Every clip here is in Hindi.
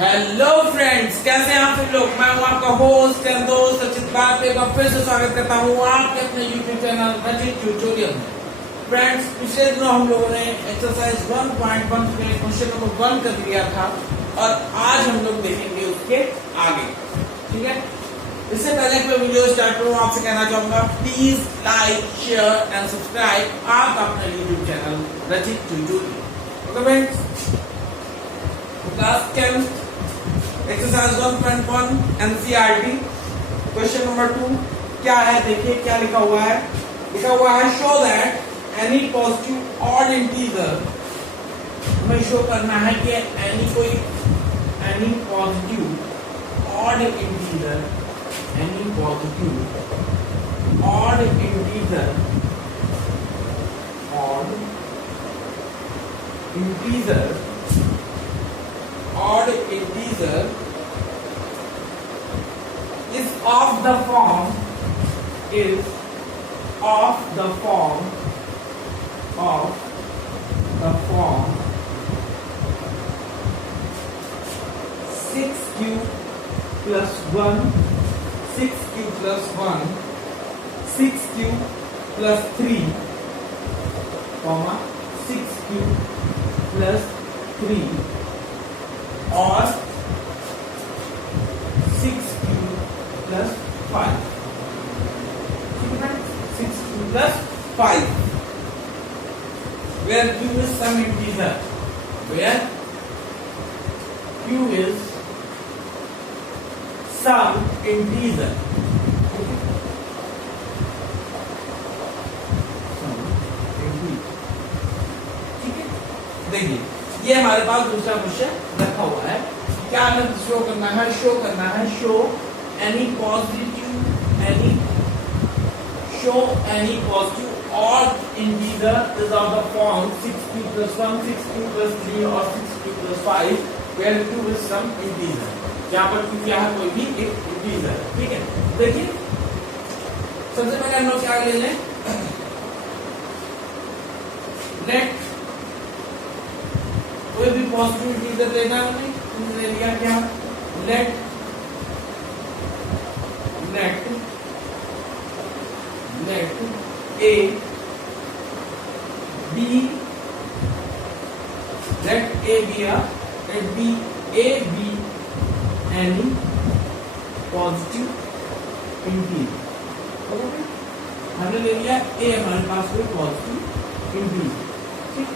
हेलो फ्रेंड्स, कैसे हैं आप सब लोग। मैं हूं आपका होस्ट एंड दोस्त अचित बात एक बार फिर से स्वागत करता हूं आपके अपने यूट्यूब चैनल रचित ट्यूटोरियल में। फ्रेंड्स, पिछले दिनों हम लोगों ने एक्सरसाइज 1.1 में क्वेश्चन नंबर 1 कर लिया था और आज हम लोग देखेंगे उसके आगे। ठीक है, इससे पहले कि मैं वीडियो स्टार्ट करूं आपसे कहना चाहूंगा please like share and subscribe आप अपने YouTube channel Rachit tutorial. Okay friends, class 10 exercise 1.1 NCERT question number 2 क्या है, देखिए क्या लिखा हुआ है। लिखा हुआ है show that any positive odd integer, हमें शो करना है कि any positive odd integer, any positive odd integer, odd integer is of the form 6q plus 1, 6q plus 1, 6q plus 3, 6q plus 3 और 6q plus 5, 6q plus 5, where q is some integer, where q is some integer, ठीक है। देखिए ये हमारे पास दूसरा क्वेश्चन रखा हुआ है। क्या हमें शो करना है, show any positive odd integer is of the form 6q plus 1, 6q plus 3 और 6q plus 5 where q is some integer, जहां पर q क्या है, कोई भी एक इंटीजर। ठीक है, देखिए सबसे पहले हम लोग क्या ले लें, नेट कोई भी पॉजिटिव इंटीजर लेना है, हमने ले लिया क्या, let A B, let A B any positive integer. हमने ले लिया ए हमारे पास कोई पॉजिटिव इंटीजर। ठीक,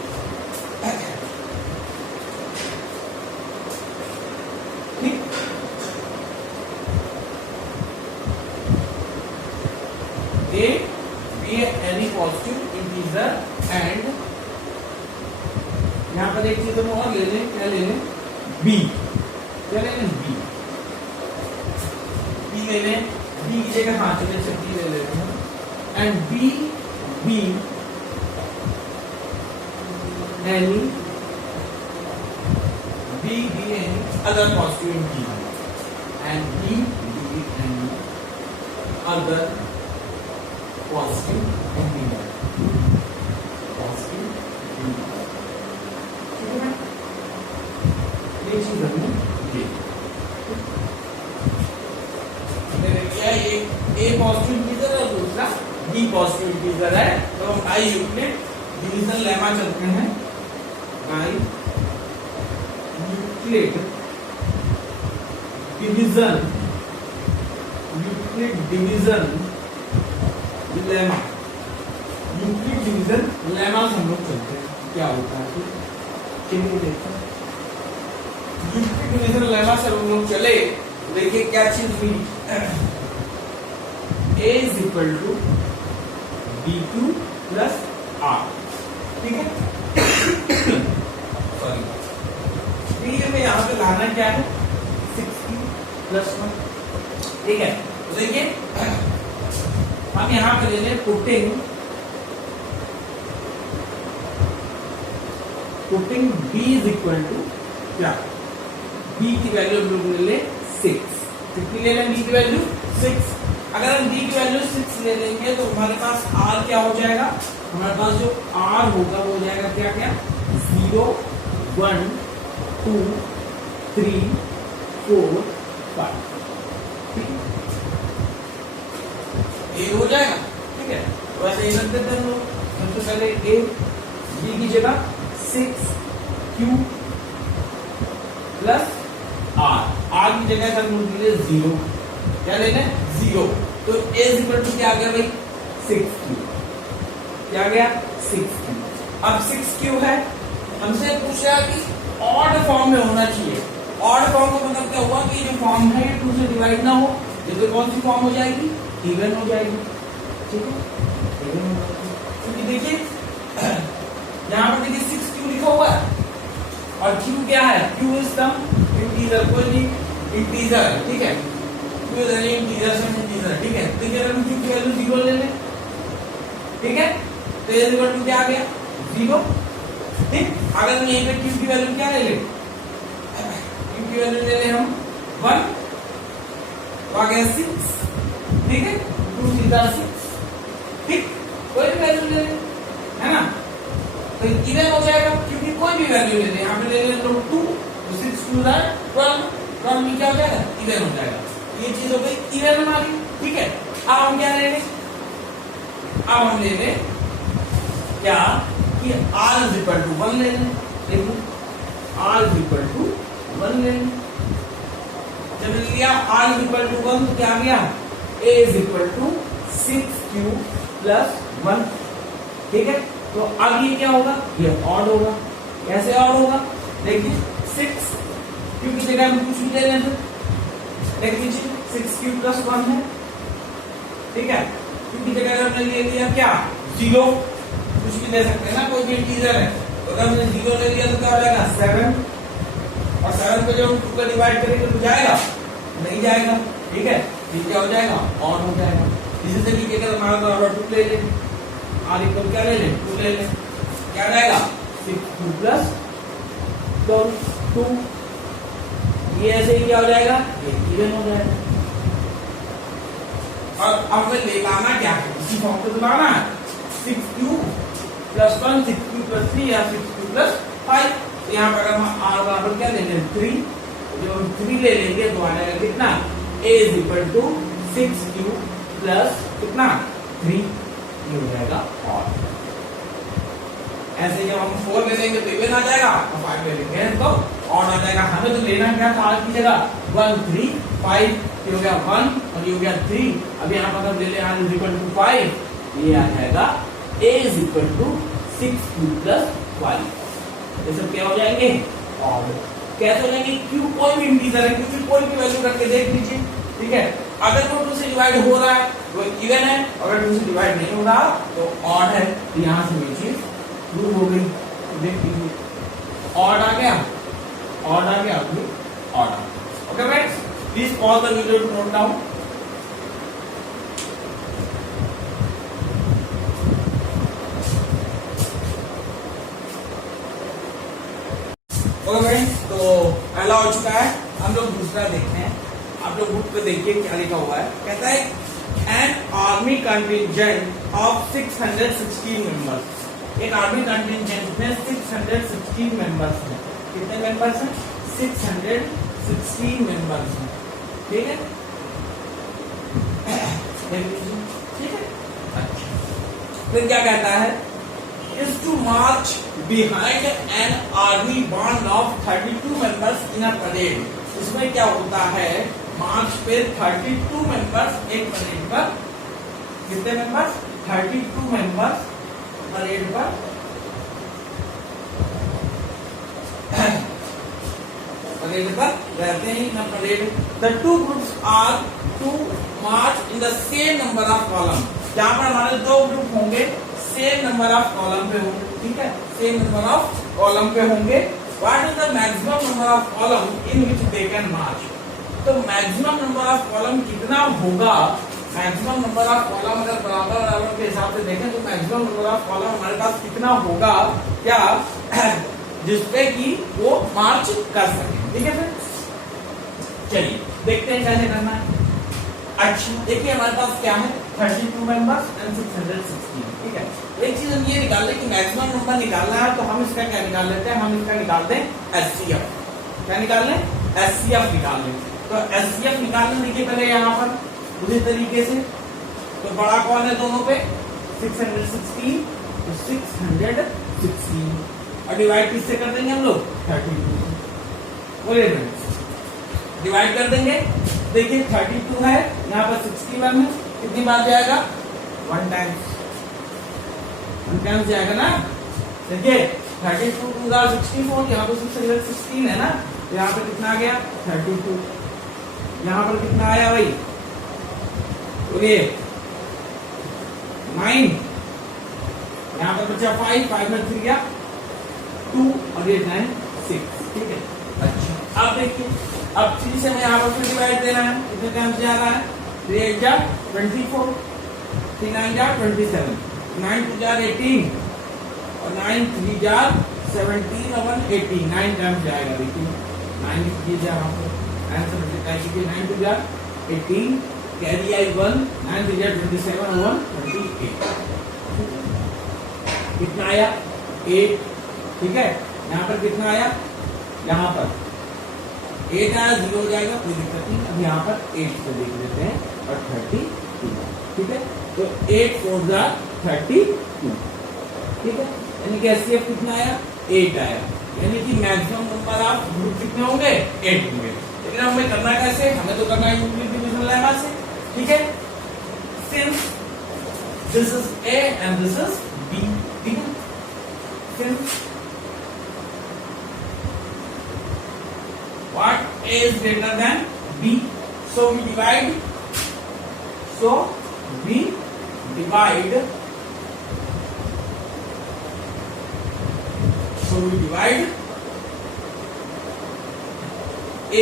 A be any positive integer and यहाँ पर एक चीज हम और ले लें, क्या ले लें, B, क्या ले लें, B ले लें, B की जगह हाँ चलिए B ले लेते हैं and B any other positive integer and B any other positive integer, ठीक है। ये चीज हमने एक ए पॉजिटिव इंटीजर और दूसरा बी पॉजिटिव इंटीजर है, तो हम बाई यूक्लिड डिवीजन लेमा चलते हैं, by Euclid division lemma, Euclid division lemma से हम लोग चलते हैं, क्या होता है चलिए देखते हैं। यूक्लिड डिवीजन लेमा से हम लोग चले, देखिए क्या चीज हुई, a is equal to b2 plus r, ठीक है। सॉरी, b में यहाँ पे लाना क्या है, 6q plus 1, ठीक है। तो देखिए हम यहाँ पे ले लें putting b is equal to क्या, b की वैल्यू हम लोग ले लें 6, कितनी ले लें, b की वैल्यू 6। अगर हम b की वैल्यू 6 ले लेंगे तो हमारे पास r क्या हो जाएगा, हमारे पास जो r होगा वो हो जाएगा क्या क्या, 0 1 2 3 4 5, ठीक है, ए हो जाएगा, ठीक है। तो ऐसे ही रख देते हैं लोग। सबसे पहले ए, बी की जगह 6q प्लस आर की जगह कर लीजिए 0, क्या ले लें 0। तो ए इक्वल टू क्या आ गया भाई 6q, क्या आ गया 6q। अब 6q है, हमसे पूछा कि ऑड फॉर्म में होना चाहिए। ऑड फॉर्म का मतलब क्या हुआ कि जो फॉर्म है 2 से डिवाइड ना हो, ये तो कौन सी फॉर्म हो जाएगी, इवन हो जाएगी, ठीक है, इवन हो जाएगी। क्योंकि देखिए यहाँ पर देखिए 6q लिखा हुआ है और q क्या है, q इज द इंटीजर, कोई भी इंटीजर है, ठीक है, q is any integer some integer, ठीक है। तो अगर हम q की वैल्यू 0 ले लें, ठीक है, तो ये इक्वल टू क्या आ गया 0, ठीक। अगर हम यहीं पे q की वैल्यू क्या ले लें, q की वैल्यू ले लें हम 1, तो आ गया 6, ठीक है, 2 सीधा 6, ठीक, कोई भी वैल्यू ले लें, है ना, तो इवन हो जाएगा, क्योंकि कोई भी वैल्यू ले लें, यहाँ पे ले लें तो 2, तो 6 2 12, 12 में क्या हो जाएगा, इवन हो जाएगा। ये चीज हो गई इवन हमारी, ठीक है। अब हम क्या ले लें, अब हम ले लें क्या कि r इज इक्वल टू 1 ले लें, देखो r इज इक्वल टू 1 ले लें। जब लिया r इज इक्वल टू 1 तो क्या आ गया, a is equal to 6q plus 1, ठीक है। तो अब ये क्या होगा, ये ऑड होगा। कैसे ऑड होगा, देखिए 6 q की जगह हम कुछ भी ले लें, देख लीजिए 6q प्लस 1 है, ठीक है। q की जगह हमने ले लिया क्या 0, कुछ भी ले सकते हैं ना, कोई भी इंटीजर है, तो अगर हमने 0 ले लिया तो क्या हो जाएगा 7, और 7 को जब हम 2 का डिवाइड करेंगे तो जाएगा नहीं जाएगा, ठीक है, ये क्या हो जाएगा ऑड हो जाएगा। इसी तरीके से हमारा बराबर 2 ले लें, r इक्वल क्या ले लें 2 ले लें, क्या जाएगा 6q प्लस 2, ये ऐसे ही क्या हो जाएगा, ये इवन हो जाएगा। और अब हमें लेना क्या है, इसी फॉर्म को लाना है, 6q प्लस 1, 6q प्लस 3 या 6q प्लस 5। तो यहाँ पर हम r बराबर क्या ले लें 3, जब हम 3 ले लेंगे तो आ जाएगा कितना, a is equal to 6q plus कितना 3, ये हो जाएगा और ऐसे जब हम 4 ले लेंगे तो इवन आ जाएगा, और 5 ले लेंगे तो ऑड आ जाएगा। हमें तो लेना क्या था r की जगह 1 3 5, ये हो गया 1 और ये हो गया 3। अब यहाँ पर हम ले लें r इज इक्वल टू 5, ये आ जाएगा a is equal to 6q plus 5। ये सब क्या हो जाएंगे ऑड। कैसे हो जाएंगे, q कोई भी इंटीजर है, क्योंकि कोई भी वैल्यू रख के देख लीजिए, ठीक है। अगर वो 2 से डिवाइड हो रहा है वो इवन है, अगर 2 से डिवाइड नहीं हो रहा तो ऑड है। तो यहाँ से ये चीज प्रूव हो गई, देख लीजिए ऑड आ गया, ऑड आ गया, ऑड आ गया। Okay friends, please pause the video to note down. Okay friends, तो पहला हो चुका है, हम लोग दूसरा देखते हैं। आप लोग बुक पे देखिए क्या लिखा हुआ है, कहता है an army contingent of 616 members. एक आर्मी कंटिजेंट में 616 मेंबर्स हैं। कितने मेंबर्स हैं, 616 मेंबर्स हैं, ठीक है, ठीक है। अच्छा, फिर क्या कहता है, is to march behind an army band of 32 members in a parade। इसमें क्या होता है, मार्च पे 32 मेंबर्स एक परेड पर, कितने मेंबर्स 32 मेंबर्स परेड पर परेड पर रहते हैं ना parade. The two groups are to march in the same number of column. जहां पर हमारे 2 ग्रुप होंगे सेम नंबर ऑफ कॉलम पे होंगे, ठीक है, सेम नंबर ऑफ कॉलम पे होंगे। What is the maximum number of column in which they can march. तो मैक्सिमम नंबर ऑफ कॉलम कितना होगा, मैक्सिमम नंबर ऑफ कॉलम अगर बराबर बराबर के हिसाब से देखें तो मैक्सिमम नंबर ऑफ कॉलम हमारे पास कितना होगा क्या, जिसपे कि वो मार्च कर सके, ठीक है। फिर चलिए देखते हैं कैसे करना है। अच्छा देखिए हमारे पास क्या है, 32 मेंबर्स एंड 616, ठीक है। एक चीज हम ये निकाल लें कि मैक्सिमम नंबर निकालना है, तो हम इसका क्या निकाल लेते हैं, हम इसका निकालते हैं HCF। क्या निकाल लें, एचसीएफ निकालने। तो एचसीएफ निकालने देखिए पहले यहाँ पर उसी तरीके से, तो बड़ा कौन है दोनों पे 616, तो 616 और डिवाइड किससे कर देंगे हम लोग 32, बोलिए डिवाइड कर देंगे। देखिए 32 है, यहाँ पर 61 है, कितनी बार जाएगा 1 टाइम्स जाएगा ना। देखिए 32 2 64, यहाँ पर 616 है ना, तो यहाँ पर कितना आ गया 32, यहाँ पर कितना आया भाई बोलिए 9, यहाँ पर बचा 5 में 3 गया 2 और ये 9 6, ठीक है। अच्छा अब देखिए, अब 3 से मैं यहाँ पर फिर डिवाइड देना है, कितने टाइम्स जा रहा है 3 8 जा 24, 3 9 जा 27, 9 2 जा 18 और 9 3 जा 17 और 1 18, 9 टाइम्स जाएगा। देखिए 9 कीजिए यहाँ पर आंसर मल्टीप्लाई कीजिए, 9 2 जा 18, कैरी आई 1, 9 3 जा 27 और 1 28, कितना आया 8, ठीक है। यहाँ पर कितना आया, यहाँ पर 8 आया, 0 हो जाएगा, कोई दिक्कत नहीं। अब यहाँ पर 8 को देख लेते हैं और 32, ठीक है। तो 8 4 जा 32, ठीक है। यानी कि एचसीएफ कितना आया 8 आया, यानी कि मैक्सिमम नंबर ऑफ ग्रुप कितने होंगे 8 होंगे। लेकिन हमें करना कैसे, हमें तो करना है यूक्लिड डिवीजन लेमा से, ठीक है। Since this is A and this is B, ठीक है। Since what a is greater than b, so we divide a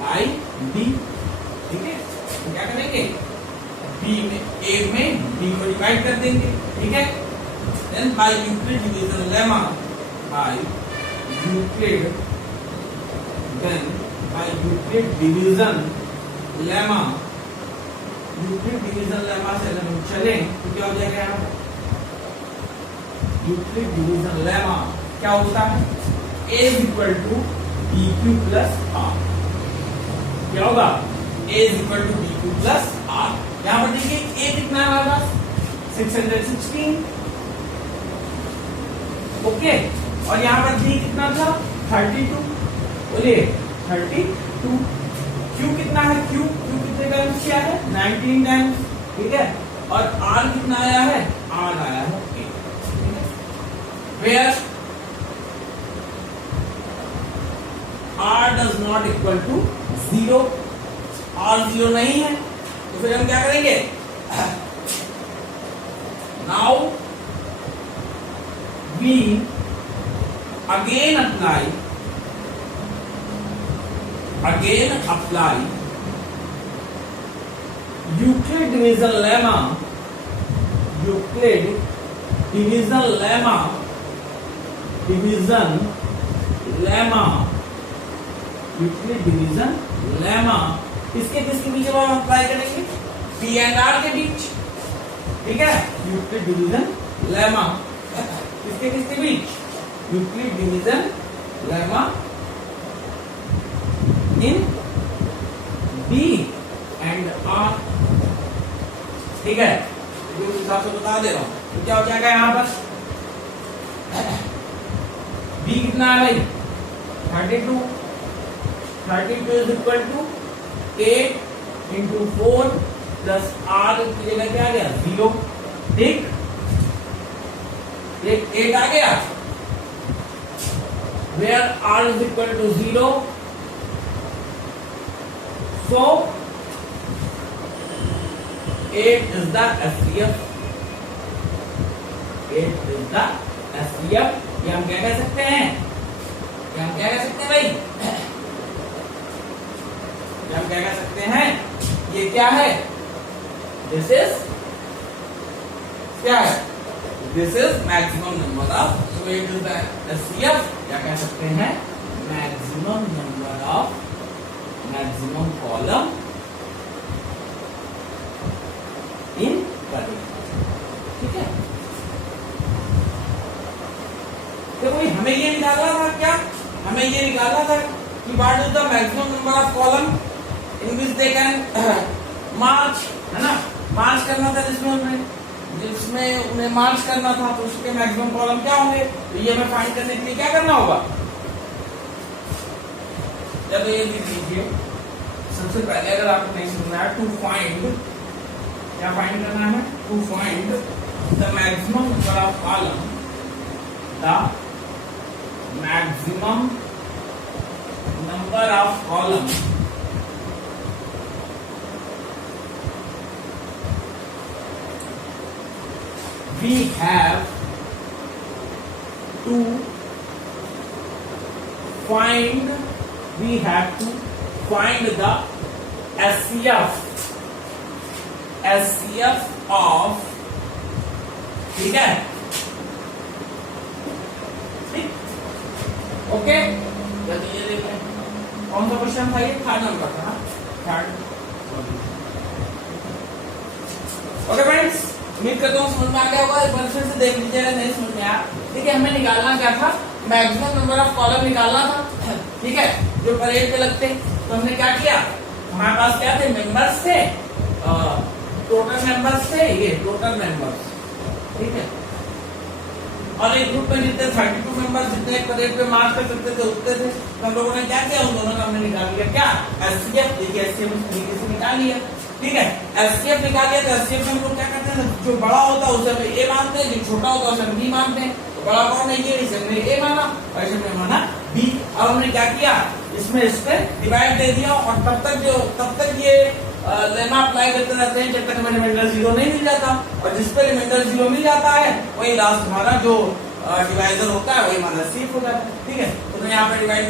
by b, ठीक है। क्या करेंगे b में a में b को डिवाइड कर देंगे, ठीक है। Then by Euclid division lemma, by Euclid then by Euclid division lemma, Euclid division lemma से अगर हम चलें तो क्या हो जाएगा यहाँ Euclid division lemma क्या होता है A is equal to BQ plus R, क्या होगा A is equal to BQ plus R। यहाँ पर देखिए A कितना है हमारे पास 616, ओके, और यहाँ पर B कितना था 32, बोलिए 32। Q कितना है, Q कितने टाइम्स किया है 19 टाइम्स, ठीक है। और R कितना आया है, R आया है 8, where R does not equal to 0, R 0 नहीं है, तो फिर हम क्या करेंगे now we again apply Euclid division lemma, Euclid division lemma, Euclid division lemma किसके बीच में हम अप्लाई करेंगे P and R के बीच, ठीक है। Euclid division lemma किसके बीच Euclid division lemma in B and R, ठीक है। इस हिसाब से बता दे रहा हूं, तो क्या हो जाएगा यहाँ पर B कितना है भाई 32 is equal to 8 into 4 plus R की जगह क्या आ गया 0, ठीक, 8 आ गया, where R is equal to 0, so 8 is the SCF, 8 is the SCF। ये हम क्या कह सकते हैं, भाई, ये हम क्या कह सकते हैं, ये क्या है, दिस इज क्या है, this is maximum number of, so 8 is the SCF, क्या कह सकते हैं maximum number of, maximum column in particular, ठीक है। तो कोई हमें ये निकालना था, क्या हमें ये निकालना था कि what is the maximum number of column in which they can march, है ना, मार्च करना था जिसमें उन्हें मार्च करना था, तो उसके मैक्सिमम कॉलम क्या होंगे, तो ये हमें फाइंड करने के लिए क्या करना होगा, जब ये लिख लीजिए। सबसे पहले अगर आपको नहीं समझना है, टू फाइंड, क्या फाइंड करना है, to find the maximum number of column, the maximum number of column we have to find the SCF of, ठीक है, ठीक, ओके। जल्दी ये देखते हैं कौन सा क्वेश्चन था, ये थर्ड नंबर था, थर्ड। ओके फ्रेंड्स, उम्मीद करता हूँ समझ में आ गया होगा। एक बार फिर से देख लीजिएगा, नहीं समझ में आया, देखिए हमें निकालना क्या था, मैक्सिमम नंबर ऑफ कॉलम निकालना था, ठीक है, जो परेड पे लगते। तो हमने क्या किया, हमारे पास क्या थे, मेंबर्स थे, टोटल मेंबर्स थे, ये टोटल मेंबर्स, ठीक है, और एक ग्रुप में जितने 32 मेंबर्स जितने परेड पे मार्च कर सकते थे उतने थे। तो हम लोगों ने क्या किया, उन दोनों का हमने निकाल लिया, क्या, एससीएफ। देखिए एससीएफ इस तरीके से निकाल लिया, ठीक है, एससीएफ निकाल लिया। तो एससीएफ में हम लोग क्या करते हैं, जो बड़ा होता है उसे हम ए मानते हैं, जो छोटा होता है उसे हम बी मानते हैं। तो बड़ा कौन है, ये, इसे हमने ए माना और इसे हमने माना बी। अब हमने क्या किया, इसमें इस पे डिवाइड दे दिया, और तब तक ये लेमा अप्लाई करते रहते हैं जब तक हमें रिमाइंडर 0 नहीं मिल जाता, और जिस पे रिमाइंडर 0 मिल जाता है वही लास्ट हमारा जो डिवाइजर होता है वही हमारा सीफ हो जाता है, ठीक है। तो यहाँ पे डिवाइड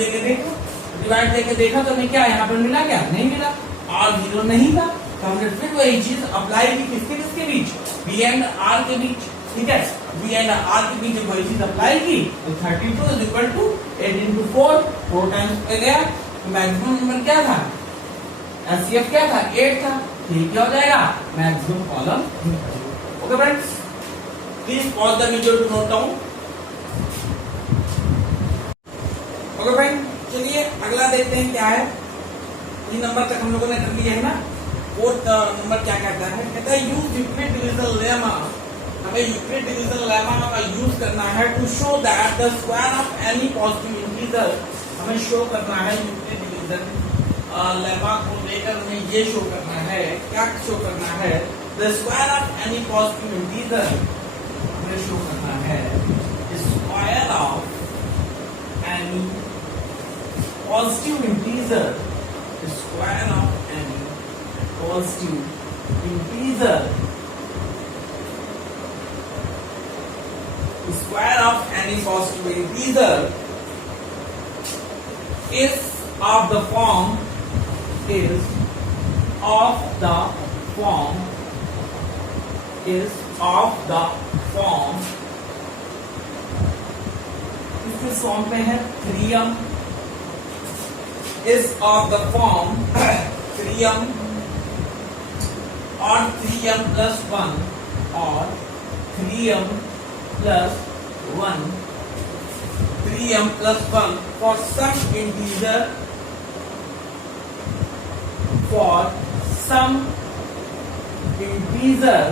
देके देखा तो हमें क्या यहाँ पे मिला, क्या नहीं मिला, और 0 नहीं था। तो हमने फिर वही चीज अप्लाई की, किसके बीच, बी एंड आर के बीच, ठीक है, बी एंड आर के बीच वही चीज अप्लाई की। तो 32 is equal to 8 into 4 times पे गया। तो मैक्सिमम नंबर क्या था, एससीएफ क्या था, 8 था। ठीक क्या हो जाएगा, maximum column. Okay friends, please pause the video to note down. Okay friend, चलिए अगला देखते हैं क्या है। 3 नंबर तक हम लोगों ने कर लिया है ना। 4th नंबर क्या कहता है, कहता है यूज यूक्लिड डिवीजन लेमा। हमें यूक्लिड डिवीजन लेमा का यूज करना है to show that the square of any positive integer. हमें शो करना है यूक्लिड डिवीजन लेमा को लेकर हमें ये शो करना है, क्या शो करना है, the square of any positive integer. हमें शो करना है square of any positive integer, square of any positive integer, square of any positive integer is of the form किस फॉर्म पे है, 3m is of the form 3m और 3m plus 1 और 3m plus 1 3m plus 1 for some integer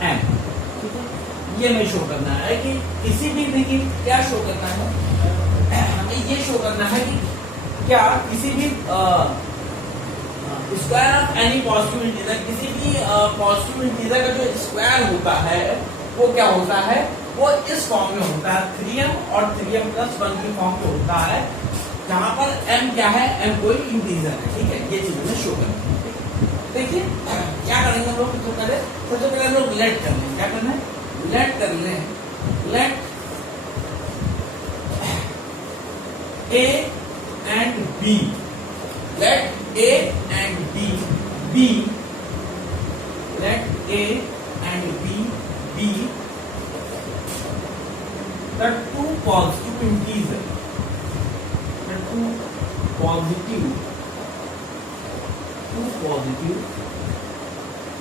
m। ये हमें शो करना है कि किसी भी, देखिए क्या शो करना है, हमें ये शो करना है कि क्या किसी भी square of any positive integer, किसी भी पॉजिटिव इंटीजर का जो स्क्वायर होता है वो क्या होता है, वो इस फॉर्म में होता है, 3m और 3m plus 1 की फॉर्म में होता है, जहां पर m क्या है, m कोई इंटीजर है, ठीक है। ये चीज हमें शो करनी है। देखिए क्या करेंगे हम लोग, सबसे पहले हम लोग लेट कर लें, क्या करना है, लेट कर लें, late a and b, let a and b be, let a and b be the two positive integer, the two positive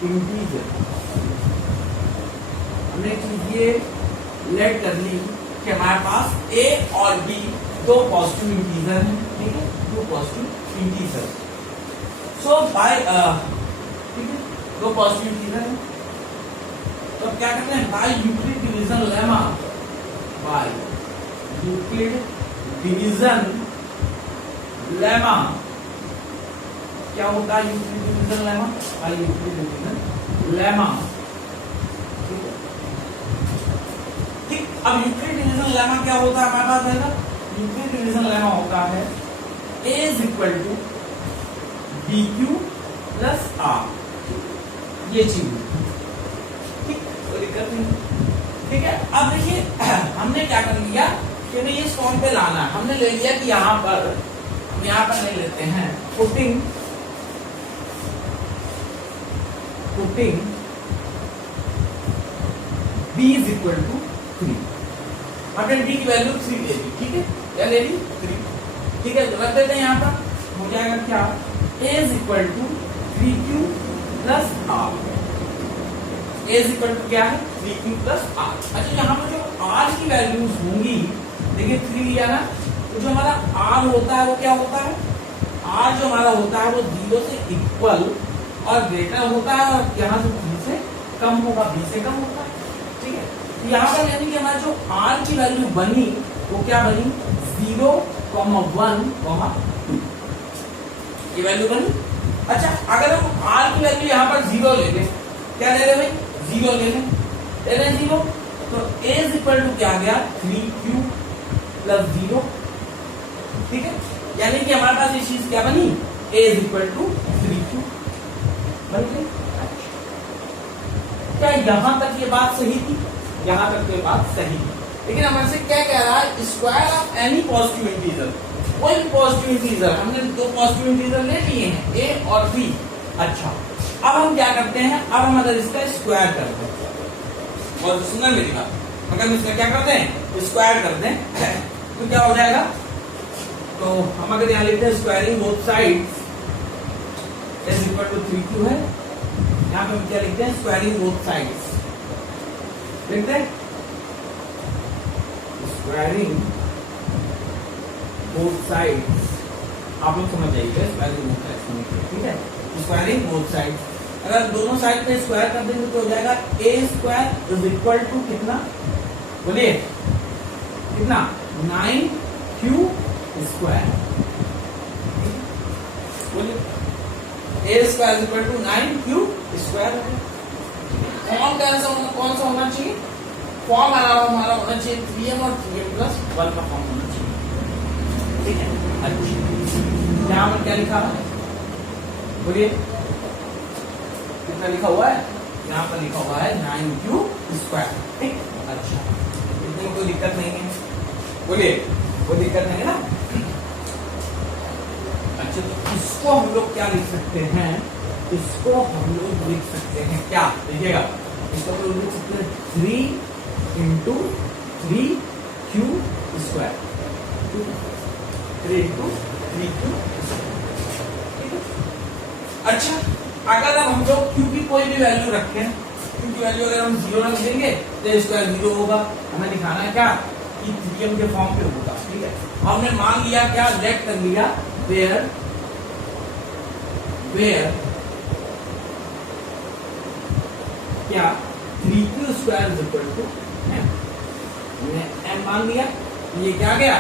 integer। हमने ये लेट कर ली, कि हमारे पास ए और बी दो पॉजिटिव इंटीजर हैं, ठीक है, दो पॉजिटिव इंटीजर। सो बाय ठीक है, दो पॉजिटिव इंटीजर हैं, तो क्या करते हैं, by Euclid division lemma, by Euclid division lemma, क्या होता है Euclid division lemma, by Euclid division lemma, ठीक। अब यूक्लिड डिवीजन लेमा क्या होता है हमारे पास है ना, यूक्लिड डिवीजन लेमा होता है A is equal to B Q plus R, ये चीज, ठीक, कोई दिक्कत नहीं, ठीक है। अब देखिए हमने क्या कर लिया कि भाई इस फॉर्म पे लाना है, हमने ले लिया कि यहाँ पर नहीं लेते हैं, putting b is equal to 3, मतलब b की वैल्यू 3 ले ली, ठीक है, क्या ले ली 3, ठीक है, तो रख देते हैं यहाँ पर, हो जाएगा क्या, a is equal to 3q plus R, a is equal to क्या है 3q प्लस आर। अच्छा यहाँ पर जो r की वैल्यूज होंगी, देखिए 3 लिया ना, तो जो हमारा r होता है वो क्या होता है, r जो हमारा होता है वो 0 से इक्वल और ग्रेटर होता है, और यहाँ से 3 से कम होगा, b से कम होता है, ठीक है। तो यहाँ पर यानी कि हमारा जो r की वैल्यू बनी वो क्या बनी 0, 1, 2, ये वैल्यू बनी। अच्छा अगर हम r की वैल्यू यहाँ पर 0 ले लें, क्या ले रहे भाई 0 ले लें, 0, तो a इज इक्वल टू क्या गया 3q प्लस 0, ठीक है, यानी कि हमारे पास ये चीज क्या बनी, a is equal to 3q बन गई। क्या यहां तक ये बात सही थी, यहां तक ये बात सही थी, लेकिन हमारे से क्या कह रहा है, square of any positive integer, कोई भी पॉजिटिव इंटीजर, हमने दो पॉजिटिव इंटीजर ले लिए हैं a और b। अच्छा अब हम क्या करते हैं, अब हम अगर इसका स्क्वायर करते हैं, बहुत सुंदर मेरी बात, अगर हम इसका क्या करते हैं स्क्वायर करते हैं तो क्या हो जाएगा, तो हम अगर यहाँ लिखते हैं squaring both sides is equal to 3q है, यहाँ पे हम क्या लिखते हैं स्क्वायरिंग बोथ साइड्स, लिखते हैं स्क्वायरिंग बोथ साइड्स, आप लोग समझ जाइए स्क्वायरिंग बोथ साइड्स, ठीक है, स्क्वायरिंग बोथ साइड्स, अगर दोनों साइड पे स्क्वायर कर देंगे तो हो जाएगा a square is equal to कितना, बोलिए कितना 9q स्क्वायर, बोलिए a square is equal to 9q square. Form कौन सा होना चाहिए, फॉर्म हमारा होना चाहिए 3m और 3m प्लस 1 का फॉर्म होना चाहिए, ठीक है। अच्छा यहाँ पर क्या लिखा है, बोलिए कितना लिखा हुआ है, यहाँ पर लिखा हुआ है 9q स्क्वायर, ठीक। अच्छा इतनी कोई दिक्कत नहीं है, बोलिए कोई दिक्कत नहीं है ना। अच्छा तो इसको हम लोग क्या लिख सकते हैं, इसको हम लोग लिख सकते हैं क्या, देखिएगा इसको हम लोग लिख सकते हैं 3 into 3q square, 3 into 3q square. अच्छा अगर हम लोग q की कोई भी वैल्यू रखें, q की वैल्यू अगर हम 0 रख देंगे तो स्क्वायर 0 होगा, हमें दिखाना है क्या कि 3m के फॉर्म पे होगा, ठीक है। हमने मान लिया क्या, लेट कर लिया वेयर क्या 3q square is equal to हमने m मान लिया, ये क्या गया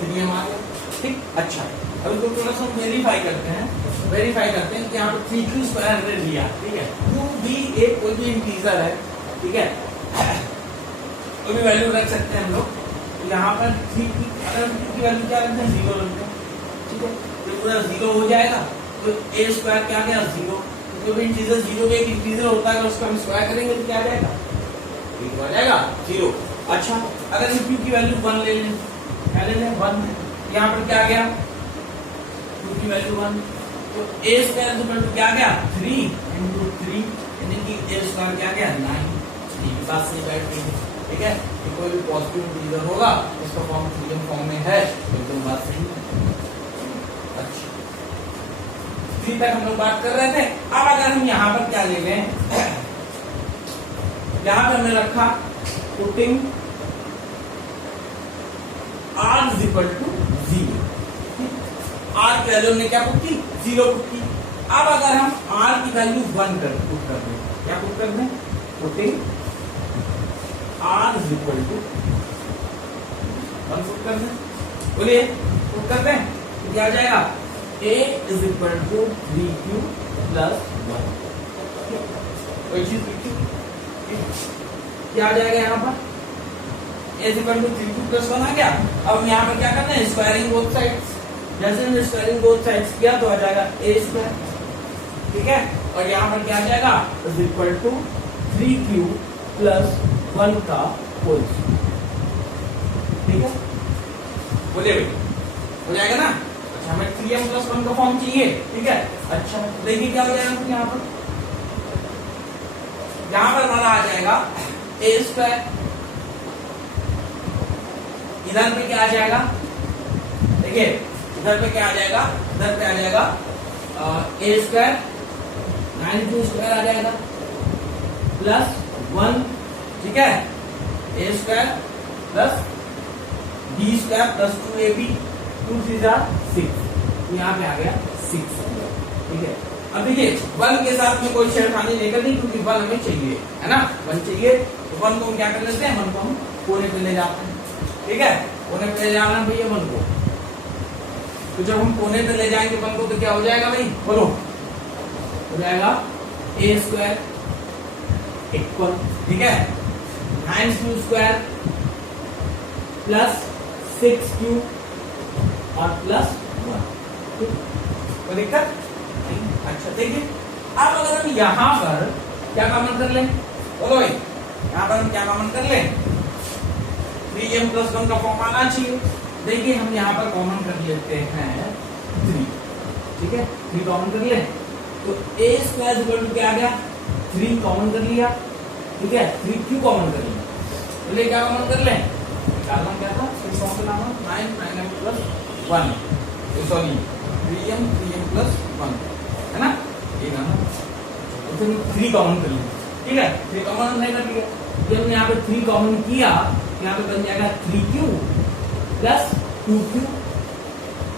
3m आ गया, ठीक। अच्छा अब इसको थोड़ा सा वेरीफाई करते हैं कि यहाँ पर 3q स्क्वायर हमने लिया, ठीक है, q भी एक कोई भी इंटीजर है, ठीक है, कोई भी वैल्यू रख सकते हैं हम लोग, तो यहाँ पर 3q अगर हम q की वैल्यू क्या रखते हैं 0 रखते हैं, ठीक है, तो पूरा 0 हो जाएगा, तो a स्क्वायर क्या गया 0, कोई भी इंटीजर 0 में एक इंटीजर होता है, उसको हम स्क्वायर करेंगे तो क्या आ जाएगा, आ जाएगा 0। अच्छा अगर हम q की वैल्यू 1 ले लें, क्या ले लें 1, यहाँ पर क्या गया q की वैल्यू 1, तो a स्क्वायर इक्वल टू क्या गया 3 इंटू 3, यानी कि a स्क्वायर क्या गया 9, ये बात सही बैठ गई है, ठीक है, कि कोई भी पॉजिटिव इंटीजर होगा उसका फॉर्म 3m फॉर्म में है, एकदम बात सही है। अच्छा 3 तक हम लोग बात कर रहे थे, अब अगर हम यहाँ पर क्या ले लें यहां पे हमने रखा putting r is equal to 0। r की वैल्यू हमने क्या पुट की, 0 पुट की। अब अगर हम r की वैल्यू 1 पुट कर दें, क्या पुट कर दें, putting r is equal to 1 put कर दें, बोलिए पुट करते हैं तो क्या आ जाएगा, a is equal to 3q plus 1। कोई चीज लिखी क्या आ जाएगा यहाँ पर, a is equal to 3q plus 1 आ गया। अब हम यहाँ पर क्या करते हैं, स्क्वायरिंग बोथ साइड्स। जैसे हमने स्क्वायरिंग बोथ साइड्स किया तो आ जाएगा a स्क्वायर, ठीक है। और यहाँ पर क्या आ जाएगा, is equal to 3q plus 1 का होल, ठीक है। बोलिए भाई, हो जाएगा ना। अच्छा, हमें 3m प्लस 1 का फॉर्म चाहिए, ठीक है। अच्छा देखिए क्या हो जाएगा यहाँ पर, हमारा आ जाएगा a स्क्वायर, इधर पे क्या आ जाएगा, देखिए इधर पे क्या आ जाएगा, इधर पे आ जाएगा a स्क्वायर 9q स्क्वायर आ जाएगा प्लस 1, ठीक है, a square plus b square plus 2ab, 2 3 6, यहाँ पे आ गया 6, ठीक है। अब देखिए 1 के साथ में कोई छेड़खानी नहीं करनी क्योंकि 1 हमें चाहिए, है ना, 1 चाहिए तो 1 को हम क्या कर लेते हैं, 1 को हम कोने पे ले जाते हैं, ठीक है। कोने पे ले जाना भैया 1 को, तो जब हम कोने पे ले जाएंगे 1 को तो क्या हो जाएगा भाई, बोलो, हो जाएगा a स्क्वायर इक्वल, ठीक है, 9q स्क्वायर प्लस 6q और प्लस 1, कोई दिक्कत। अच्छा देखिए, अब अगर हम यहां पर क्या कॉमन कर लें, बोलो भाई, यहां पर हम क्या कॉमन कर लें, 3m प्लस 1 का फॉर्म आना चाहिए। देखिए हम यहां पर कॉमन कर लेते हैं 3, ठीक है, 3 कॉमन कर लें तो a स्क्वायर इक्वल टू क्या आ गया, 3 कॉमन कर लिया, ठीक है, 3q कॉमन कर लिया, बोलिए क्या कॉमन कर लें, निकालना क्या था, इस फॉर्म का नाम 9m plus 1, sorry 3m plus 1, है ना, ये ना, तो 3 कॉमन कर लिया, ठीक है, 3 कॉमन नहीं कर लिया, जब हमने यहाँ पे 3 कॉमन किया यहाँ पे बन जाएगा 3q plus 2q,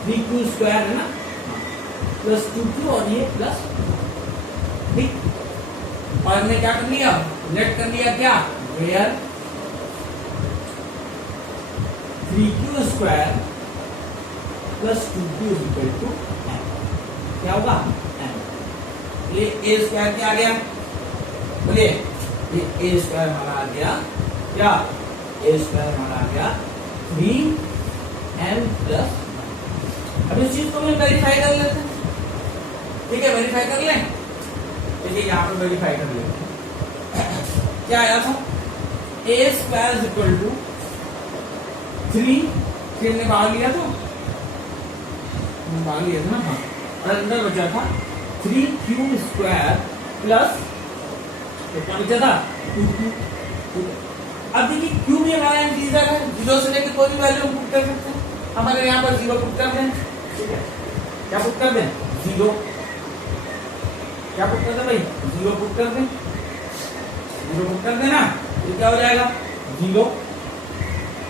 3q square है ना प्लस 2q और ये प्लस, ठीक। और हमने क्या कर लिया, लेट कर लिया क्या, where 3q square plus 2q equal to क्या होगा, ये a स्क्वायर क्या आ गया, बोलिए, ये a स्क्वायर हमारा आ गया क्या, a स्क्वायर हमारा आ गया 3m प्लस। अब इस चीज को हम वेरीफाई कर लेते हैं, ठीक है, वेरीफाई कर लें, देखिए यहाँ पर वेरीफाई कर लेते हैं, क्या आया था, a square is equal to 3 हमने बाहर लिया था, बाहर लिया था ना, हाँ, और अंदर बचा था 3q स्क्वायर प्लस क्या बचा था 2q। अब देखिए q भी हमारा इंटीजर है, 0 से लेकर कोई भी वैल्यू पुट कर सकते हैं, हमारे यहाँ पर 0 पुट कर दें, ठीक है, क्या पुट कर दें, 0, क्या पुट कर दें भाई, 0 पुट कर दें, 0 पुट कर देना, तो क्या हो जाएगा 0,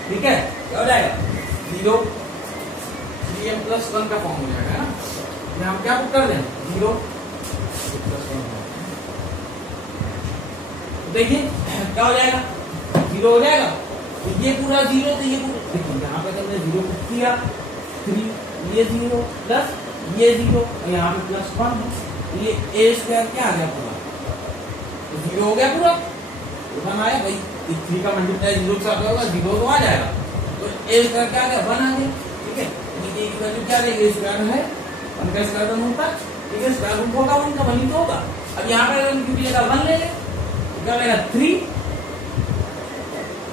ठीक है, क्या हो जाएगा 0, 3m प्लस 1 का फॉर्म हो जाएगा ना, हम क्या पुट कर दें 0 प्लस 1, देखिए क्या हो जाएगा 0 हो जाएगा, तो ये पूरा 0 तो ये पूरा, देखिए यहाँ पे हमने 0 पुट किया, 3 ये 0 प्लस ये 0 यहाँ पे प्लस 1 है, ये a स्क्वायर क्या आ गया पूरा, तो 0 हो गया पूरा, 1 आया भाई, 3 का मल्टीप्लाई 0 के साथ होगा 0 तो आ जाएगा, तो a स्क्वायर क्या आ गया 1 आ गया, ठीक है, ये की वैल्यू क्या रहेगी, a स्क्वायर है 1 का स्क्वायर 1 होता है, ठीक है, स्क्वायर रूट होगा 1 का 1 ही तो होगा। अब यहाँ पे अगर इनकी जगह 1 ले लें क्या होगा 3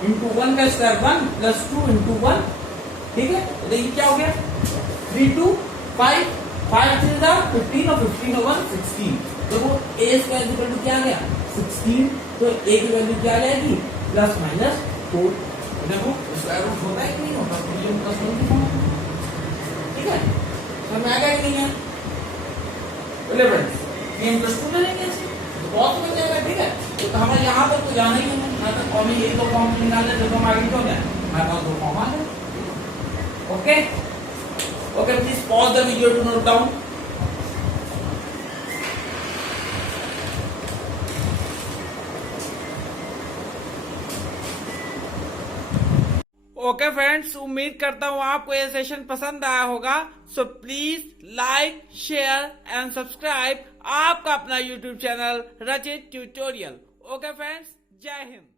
इंटू 1 का स्क्वायर 1 प्लस 2 इंटू 1, ठीक है, तो देखिए क्या हो गया 3 2 5 5 3 15 और 15 और 1 16, तो वो a स्क्वायर इक्वल टू क्या आ गया 16, तो a की वैल्यू क्या आ जाएगी प्लस माइनस 4, देखो स्क्वायर रूट होता है कि नहीं होता, तो ये प्लस 1 की फॉर्म, ठीक है, समझ में आ गया कि नहीं है, बोले फ्रेंड्स ये प्लस 2 ले लेंगे ऐसे तो बहुत बन जाएगा, ठीक है, तो तो हमें यहाँ तक तो जाना ही है। मैं तो कॉमी एक दो फॉर्म निकालने तो तुम आगे क्यों जाए, मैं पास दो फॉर्म आ गए। Okay okay, please pause the video to note down. Okay friends, उम्मीद करता हूँ आपको ये सेशन पसंद आया होगा। So please like, share and subscribe आपका अपना YouTube channel Rachit tutorial. Okay friends, जय हिंद।